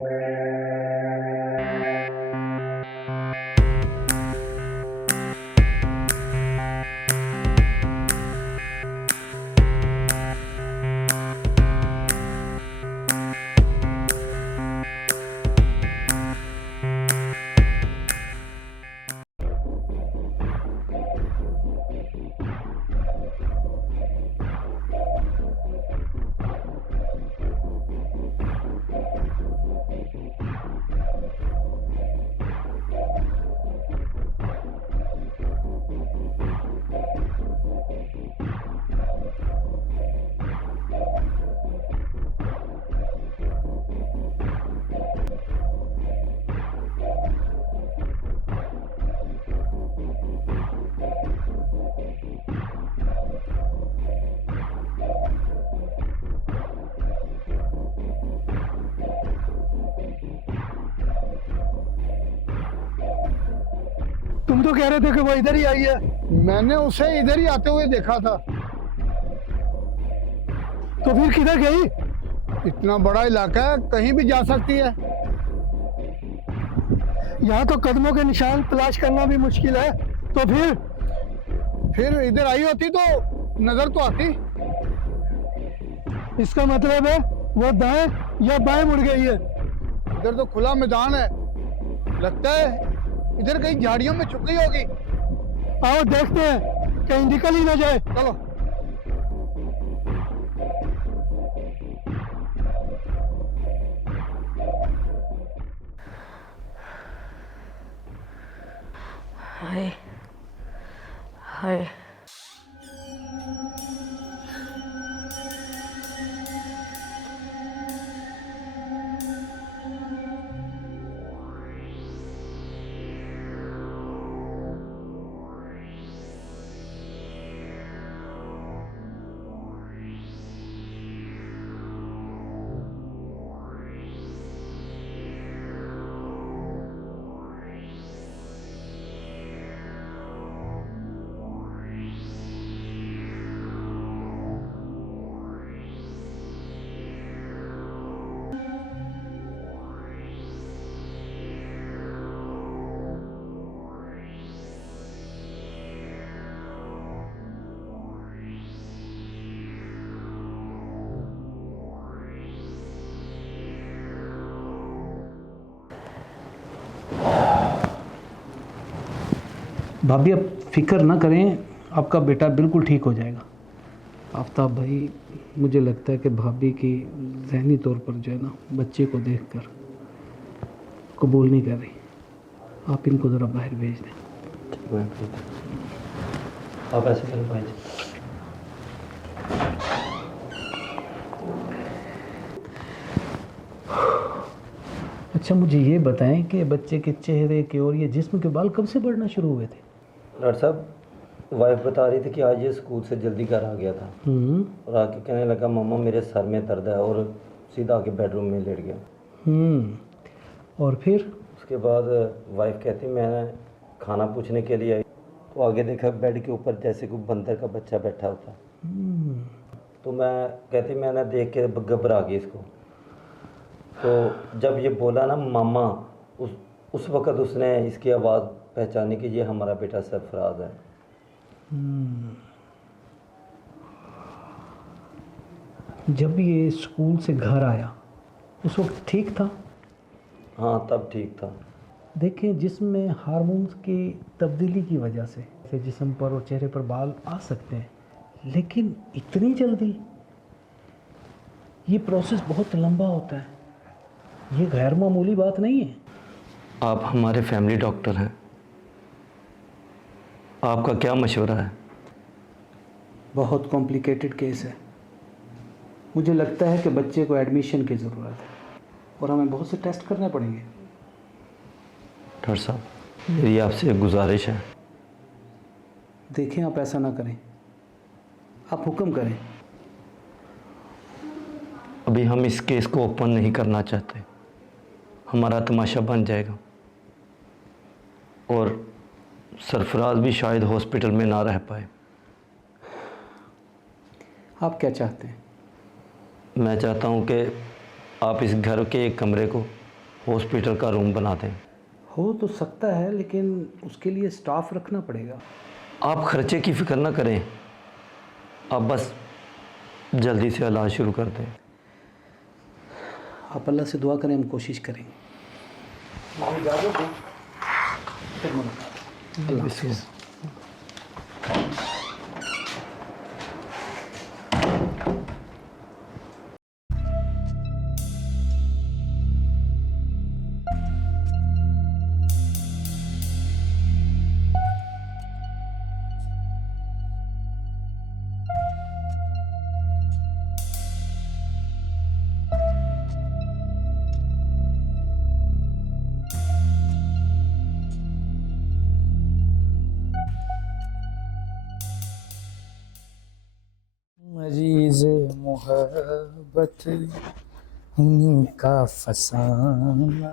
तुम तो कह रहे थे कि वो इधर ही आई है। मैंने उसे इधर ही आते हुए देखा था। तो फिर किधर गई? इतना बड़ा इलाका है, कहीं भी जा सकती है। यहाँ तो कदमों के निशान तलाश करना भी मुश्किल है। तो फिर इधर आई होती तो नजर तो आती। इसका मतलब है वो दाएं या बाएं मुड़ गई है। इधर तो खुला मैदान है, लगता है इधर कहीं झाड़ियों में छुप गई होगी। आओ देखते हैं कहीं निकल ही ना जाए। चलो। हाय हाय। भाभी अब फिक्र ना करें, आपका बेटा बिल्कुल ठीक हो जाएगा। आफ्ताब भाई, मुझे लगता है कि भाभी की ज़हनी तौर पर जो है ना, बच्चे को देखकर कबूल नहीं कर रही। आप इनको ज़रा बाहर भेज दें। आप ऐसे करें भाई। अच्छा, मुझे ये बताएं कि बच्चे के चेहरे के और ये जिस्म के बाल कब से बढ़ना शुरू हुए थे? डॉक्टर साहब, वाइफ बता रही थी कि आज ये स्कूल से जल्दी घर आ गया था और आके कहने लगा मम्मा मेरे सर में दर्द है, और सीधा आके बेडरूम में लेट गया। और फिर उसके बाद वाइफ कहती मैंने खाना पूछने के लिए आई तो आगे देखा बेड के ऊपर जैसे कोई बंदर का बच्चा बैठा होता। तो मैं कहती मैंने देख के घबरा गई इसको। तो जब ये बोला ना मामा, उस वक़्त उसने इसकी आवाज़ पहचानी कि ये हमारा बेटा सरफराज है। जब ये स्कूल से घर आया उस वक्त ठीक था? हाँ, तब ठीक था। देखें, जिस्म में हार्मोन्स की तब्दीली की वजह से जिस्म पर और चेहरे पर बाल आ सकते हैं, लेकिन इतनी जल्दी? ये प्रोसेस बहुत लंबा होता है, ये गैर मामूली बात नहीं है। आप हमारे फैमिली डॉक्टर हैं, आपका क्या मशवरा है? बहुत कॉम्प्लिकेटेड केस है। मुझे लगता है कि बच्चे को एडमिशन की ज़रूरत है और हमें बहुत से टेस्ट करने पड़ेंगे। डॉक्टर साहब, मेरी आपसे एक गुजारिश है। देखें, आप ऐसा ना करें, आप हुक्म करें। अभी हम इस केस को ओपन नहीं करना चाहते, हमारा तमाशा बन जाएगा और सरफराज भी शायद हॉस्पिटल में ना रह पाए। आप क्या चाहते हैं? मैं चाहता हूं कि आप इस घर के एक कमरे को हॉस्पिटल का रूम बना दें। हो तो सकता है, लेकिन उसके लिए स्टाफ रखना पड़ेगा। आप खर्चे की फिक्र ना करें, आप बस जल्दी से इलाज शुरू कर दें। आप अल्लाह से दुआ करें, हम कोशिश करेंगे। इजाज़त दें, फिर मुलाकात। अल्लाह हाफ़िज़। मरीज़ मोहब्बत उन्हीं का फसाना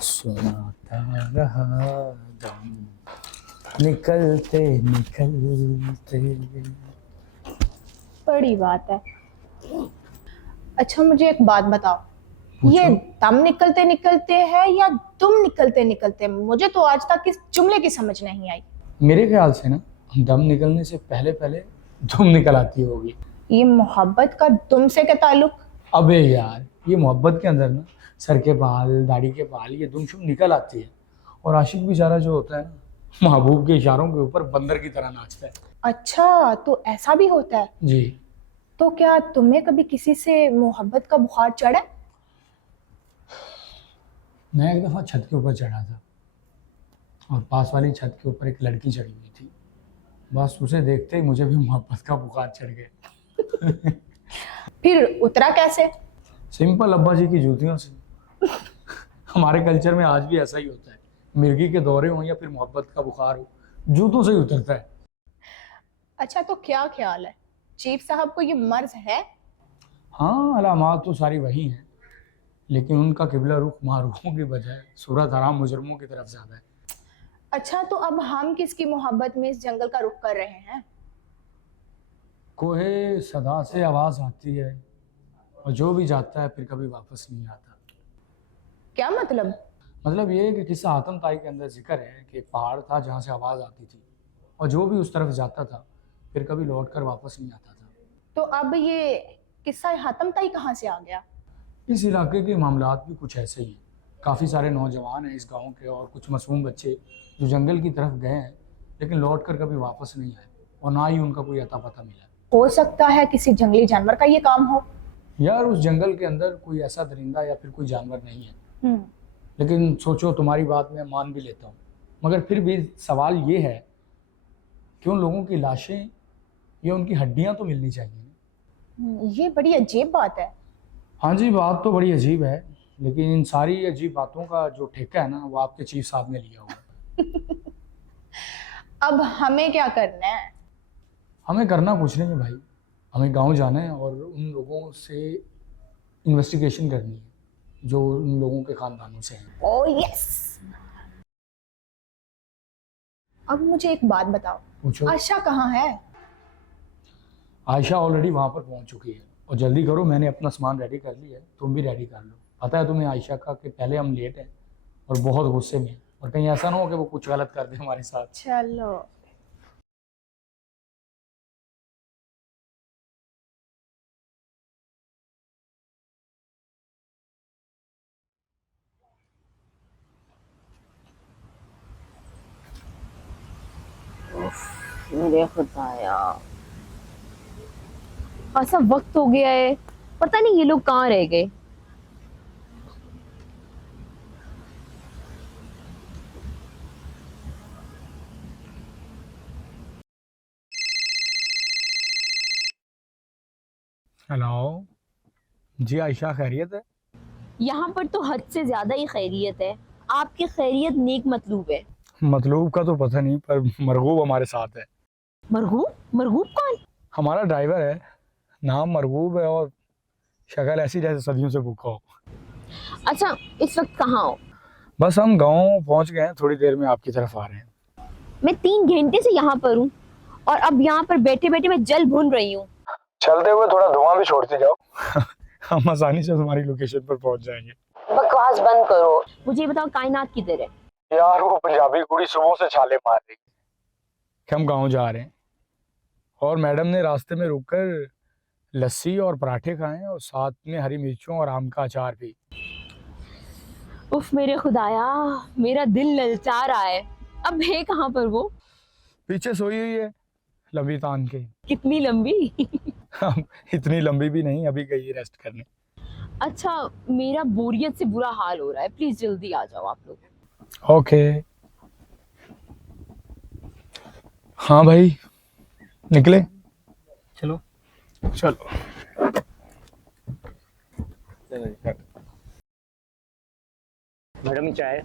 सुनाता रहा दम निकलते निकलते। बड़ी बात है। अच्छा मुझे एक बात बताओ, ये दम निकलते निकलते है या तुम निकलते निकलते? मुझे तो आज तक इस जुमले की समझ नहीं आई। मेरे ख्याल से ना दम निकलने से पहले पहले तुम निकल आती होगी। ये मोहब्बत का तुम से क्या ताल्लुक? अबे यार, ये मोहब्बत के अंदर ना सर के बाल, दाढ़ी के बाल, ये दुमशुम निकल आती है। और आशिक बेचारा जो होता है ना, महबूब के इशारों के ऊपर बंदर की तरह नाचता है। अच्छा तो ऐसा भी होता है? जी। तो क्या तुम्हें कभी किसी से मोहब्बत का बुखार चढ़ा? मैं एक दफ़ा छत के ऊपर चढ़ा था और पास वाली छत के ऊपर एक लड़की चढ़ी हुई थी। बस उसे देखते ही मुझे भी मोहब्बत का बुखार चढ़ गया। फिर उतरा कैसे? सिंपल, अब्बा जी की जूतियों से। हमारे कल्चर में आज भी ऐसा ही होता है, मिर्गी के दौरे हो या फिर मोहब्बत का बुखार हो, जूतों से ही उतरता है। अच्छा तो क्या ख्याल है, चीफ साहब को ये मर्ज है? हाँ, अलामात तो सारी वही हैं, लेकिन उनका किबला रुख मारूफों की बजाय सूरत हराम मुजरमों की तरफ ज़्यादा है। अच्छा तो अब हम किसकी मोहब्बत में इस जंगल का रुख कर रहे हैं? कोहे सदा से आवाज़ आती है और जो भी जाता है फिर कभी वापस नहीं आता। क्या मतलब? मतलब ये है कि किस्सा आतम ताई के अंदर जिक्र है कि एक पहाड़ था जहाँ से आवाज़ आती थी और जो भी उस तरफ जाता था फिर कभी लौट कर वापस नहीं आता था। तो अब ये किस्सा हातम ताई कहाँ से आ गया? इस इलाके के मामलात भी कुछ ऐसे ही हैं। काफ़ी सारे नौजवान हैं इस गांव के और कुछ मासूम बच्चे जो जंगल की तरफ गए हैं लेकिन लौट कर कभी वापस नहीं आए और ना ही उनका कोई अता पता मिला। हो सकता है किसी जंगली जानवर का ये काम हो। यार उस जंगल के अंदर कोई ऐसा दरिंदा या फिर कोई जानवर नहीं है। लेकिन सोचो, तुम्हारी बात मैं मान भी लेता हूँ, मगर फिर भी सवाल ये है कि उन लोगों की लाशें या उनकी हड्डियाँ तो मिलनी चाहिए। ये बड़ी अजीब बात है। हाँ जी, बात तो बड़ी अजीब है, लेकिन इन सारी अजीब बातों का जो ठेका है ना वो आपके चीफ साहब ने लिया हुआ है। अब हमें क्या करना है? हमें करना कुछ नहीं है भाई, हमें गांव जाना है और उन लोगों से इन्वेस्टिगेशन करनी है जो उन लोगों के खानदानों से हैं। Oh yes. अब मुझे एक बात बताओ, पूछो। आयशा कहाँ है? आयशा ऑलरेडी वहाँ पर पहुँच चुकी है और जल्दी करो, मैंने अपना सामान रेडी कर लिया है, तुम भी रेडी कर लो। पता है तुम्हें आयशा का कि पहले हम लेट हैं और बहुत गुस्से में, और कहीं ऐसा ना हो कि वो कुछ गलत कर दे हमारे साथ। चलो। मेरे खुदाया, ऐसा वक्त हो गया है, पता नहीं ये लोग कहाँ रह गए। हेलो जी, आयशा खैरियत है? यहाँ पर तो हद से ज्यादा ही खैरियत है। आपकी खैरियत नेक मतलूब है। मतलूब का तो पता नहीं, पर मरगूब हमारे साथ है। मरगूब? मरगूब कौन? हमारा ड्राइवर है, नाम मरगूब है और शक्ल ऐसी जैसे सदियों से भूखा हो। अच्छा, इस वक्त कहाँ हो? बस हम गांव पहुंच गए हैं, थोड़ी देर में आपकी तरफ आ रहे हैं। मैं 3 घंटे से यहाँ पर हूँ और अब यहाँ पर बैठे बैठे मैं जल भून रही हूँ। चलते हुए थोड़ा धुआं भी छोड़ते जाओ। हम आसानी से तुम्हारी लोकेशन पर पहुंच जाएंगे। बकवास बकवास बंद करो, मुझे ये बताओ कायनात किधर है? यार वो पंजाबी कुड़ी सुबह से छाले मार रही कि हम गांव जा रहे हैं, और मैडम ने रास्ते में रुककर लस्सी और पराठे खाए और साथ में हरी मिर्चों और आम का अचार भी। उफ मेरे खुदाया, मेरा दिल ललचा रहा है। अब है कहाँ पर वो? पीछे सोई हुई है लंबी तान के। कितनी लंबी? इतनी लंबी भी नहीं, अभी गई रेस्ट करने। अच्छा, मेरा बोरियत से बुरा हाल हो रहा है, प्लीज जल्दी आ जाओ आप लोग। ओके। हाँ भाई निकले? चलो। चलो। मैडम चाय।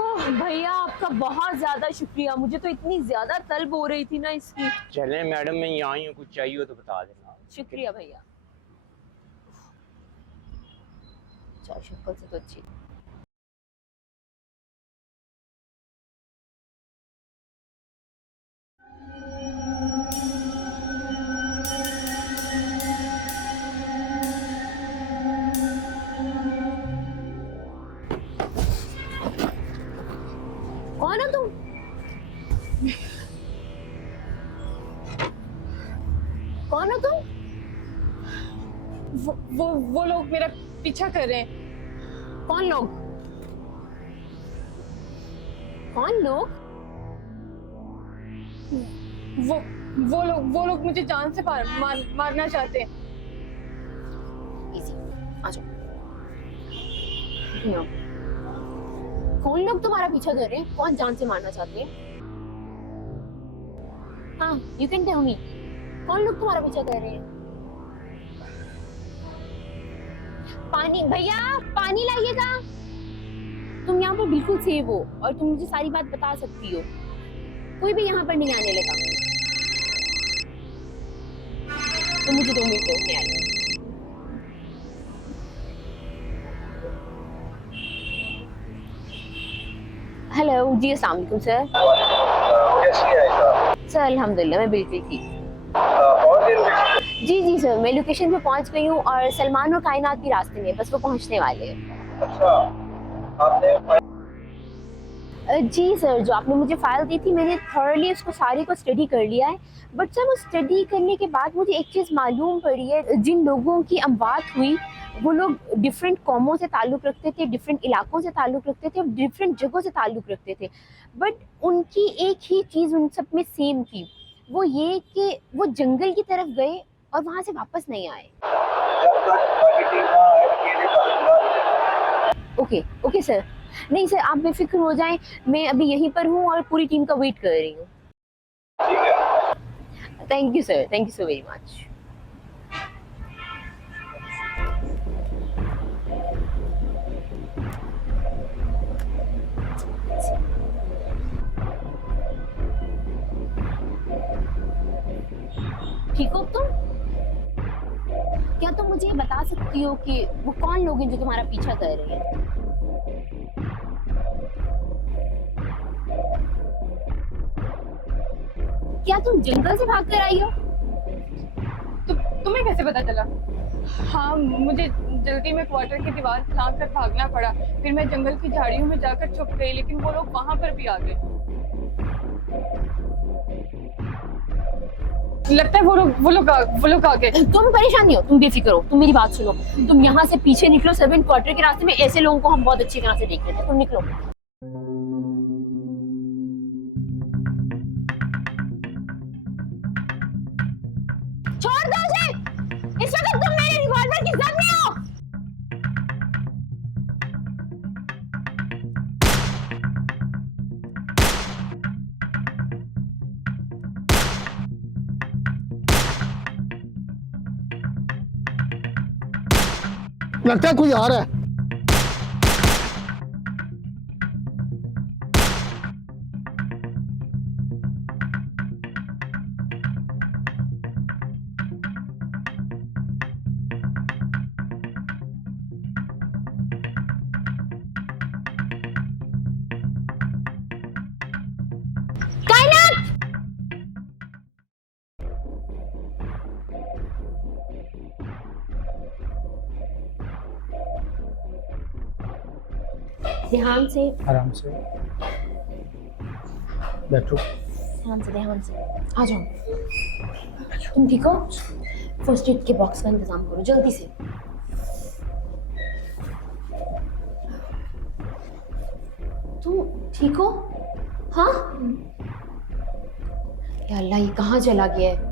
ओह भैया आपका बहुत ज्यादा शुक्रिया, मुझे तो इतनी ज्यादा तलब हो रही थी ना इसकी। चलें मैडम, मैं यहाँ ही हूँ, कुछ चाहिए हो तो बता देना। शुक्रिया भैया। चाय शक्ल से तो अच्छी। कौन हो तुम? कौन हो तुम? वो लोग मेरा पीछा कर रहे हैं। कौन लोग? कौन लोग? वो लोग मुझे जान से मारना चाहते हैं। इजी, आ जाओ। कौन लोग तुम्हारा पीछा कर रहे हैं? कौन जान से मारना चाहते हैं? हाँ, यू कैन टेल मी। कौन लोग तुम्हारा पीछा कर रहे हैं? पानी भैया, पानी लाइएगा। तुम यहाँ पर बिल्कुल सेफ हो और तुम मुझे सारी बात बता सकती हो। कोई भी यहाँ पर नहीं आने लगा। तो मुझे 2 मिनट दो, मैं आई। हेलो जी, अस्सलाम वालेकुम सर। कैसी है सर अल्हम्दुलिल्लाह मैं बिल्कुल ठीक। जी सर, मैं लोकेशन पे पहुंच गई हूँ और सलमान और कायनात भी रास्ते में, बस वो पहुंचने वाले हैं। अच्छा, आपने जी सर, जो आपने मुझे फाइल दी थी मैंने थॉरली उसको सारी को स्टडी कर लिया है। बट सर वो स्टडी करने के बाद मुझे एक चीज़ मालूम पड़ी है, जिन लोगों की अमवात हुई वो लोग डिफरेंट कौमों से ताल्लुक़ रखते थे, डिफरेंट इलाकों से ताल्लुक़ रखते थे, डिफरेंट जगहों से ताल्लुक़ रखते थे। बट उनकी एक ही चीज़ उन सब में सेम थी, वो ये कि वो जंगल की तरफ गए और वहाँ से वापस नहीं आए। Okay sir. नहीं सर, आप बेफिक्र हो जाएं, मैं अभी यहीं पर हूँ और पूरी टीम का वेट कर रही हूँ। Thank you sir, thank you so very much. ठीक हो तुम? क्या तुम मुझे ये बता सकती हो कि वो कौन लोग हैं जो तुम्हारा पीछा कर रहे हैं? क्या तुम जंगल से भाग कर आई हो? तुम्हें कैसे पता चला? हाँ, मुझे जल्दी में क्वार्टर की दीवार लांघ कर भागना पड़ा। फिर मैं जंगल की झाड़ियों में जाकर छुप गई, लेकिन वो लोग वहां पर भी आ गए। लगता है वो लोग आ गए। तुम परेशान नहीं हो, तुम बेफिक्र हो, तुम मेरी बात सुनो। तुम यहाँ से पीछे निकलो, सर्वेंट क्वार्टर के रास्ते में ऐसे लोगों को हम बहुत अच्छी तरह से देख लेते हैं। तुम निकलो। छोड़ दो उसे। इस वक्त तुम मेरे रिवॉल्वर की जद में हो। लगता है कोई आ रहा है। ध्यान से, आराम से बैठो। ध्यान से आ जाओ। तुम ठीक हो? फर्स्ट एड के बॉक्स का इंतजाम करो जल्दी से। तुम ठीक हो? हाँ? या अल्लाह, ये कहाँ चला गया है?